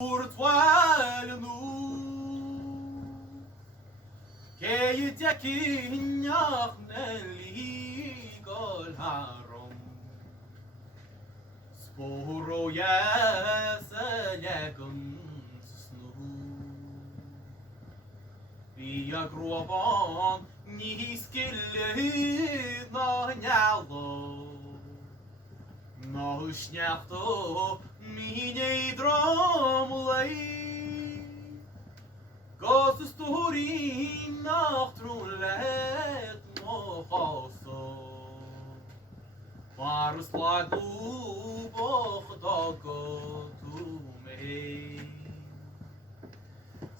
Cúirt Bhaile Cé deach na lígáil harom Spóróias a legan snú Bhí a gróbán níos gilydd na nealó Ná sneachtó míne drom lei Gos y stóri nach drwn let mo chaso Mar y slag lwb o'ch dogo tu me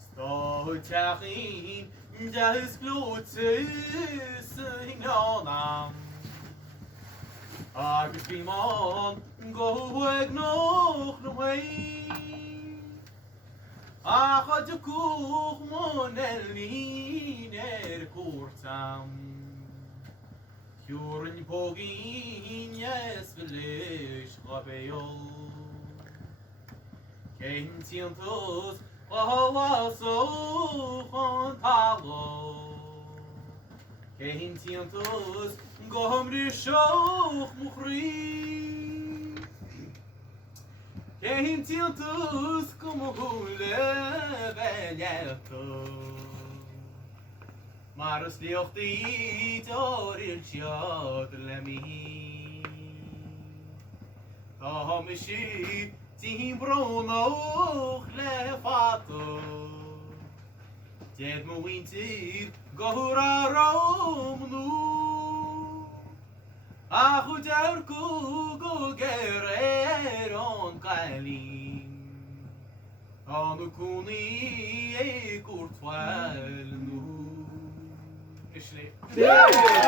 Sto tachin das glwtis yn onam Agus bhí man go bhfuig noch na mhaí A chud a cúch man lín Cúirtam Ciúrann bógin yes bhleis gabéol Cén tíontas áhas ó an talo Cén tíontas Gomri seoch muchrí Cén tíontas como húle bhealto Mar os líochtaí dorir seod le mí Tá me si tín brónach le fato Dead mo wintir gohur a romnú A chud ar go ger an gailín An cúnaí Cúirt Bhaile Isle.